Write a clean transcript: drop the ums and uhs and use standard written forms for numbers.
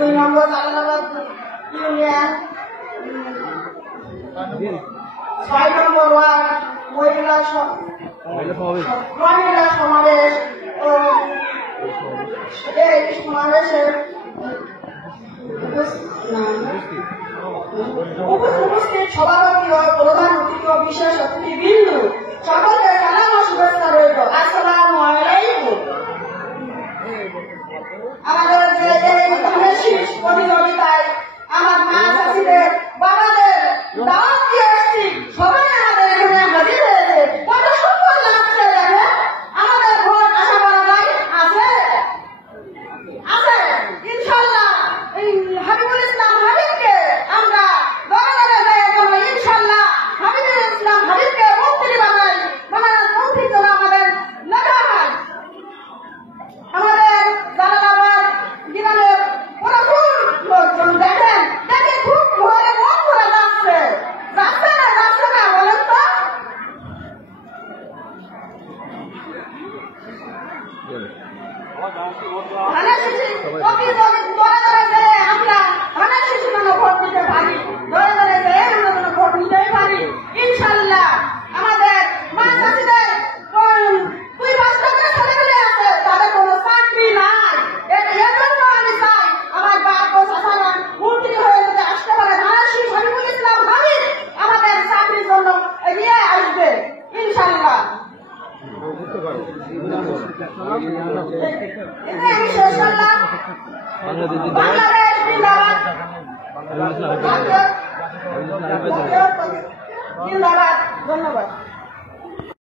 2 নম্বর Jalalabad union, 6 নম্বর word মহিলা সমাবেশ ও এই সমাবেশের উপস্থিত সভাপতি ও প্রধান অতিথি ও বিশেষ অতিথিবৃন্দ সকলকে সালাম ও শুভেচ্ছা রইল। আসসালামু আলাইকুম। আমাদের এই ধানের শীষ প্রতিযোগিতায় আমার মা চাষিদের বাবাদের দাওয়াত দিয়ে এসেছি, সবাই আমাদের এখানে হাজির হয়েছে। কত সুন্দর লাগছে দেখে। আমাদের ভোট আশা করা যায় আছে আছে ইনশাল্লাহ। হাবিবুল ইসলাম হাবিবকে আমরা দলে দলে যাই, ইনশাল্লাহ হাবিবুল ইসলাম হাবিবকে মন্ত্রী বানাই, মন্ত্রী যেন আমাদের লেখা হয়। আমাদের জালালাবাদ গ্রামের প্রচুর লোকজন দেখেন, দেখে খুব ভয়ে মন ভরে যাচ্ছে না বলেন তো। ধানের শীষে আমরা ধানের শীষে যেন ভোট দিতে পারি, দলে দলে যেয়ে আমরা যেন ভোট দিতেই পারি ইনশাল্লাহ। আমাদের মা চাষিদের 2-5 টাকা ছেলেমেয়ে আছে, তাদের কোনো চাকরি নাই। এজন্য আমি চাই আমার বাপ ও চাচারা মন্ত্রী হয়ে যদি আসতে পারে, ধানের শীষ হাবিবুল ইসলাম হাবিব আমাদের চাকরির জন্য এগিয়ে আসবে ইনশাল্লাহ। বাংলাদেশ জিন্দাবাদ। ধন্যবাদ।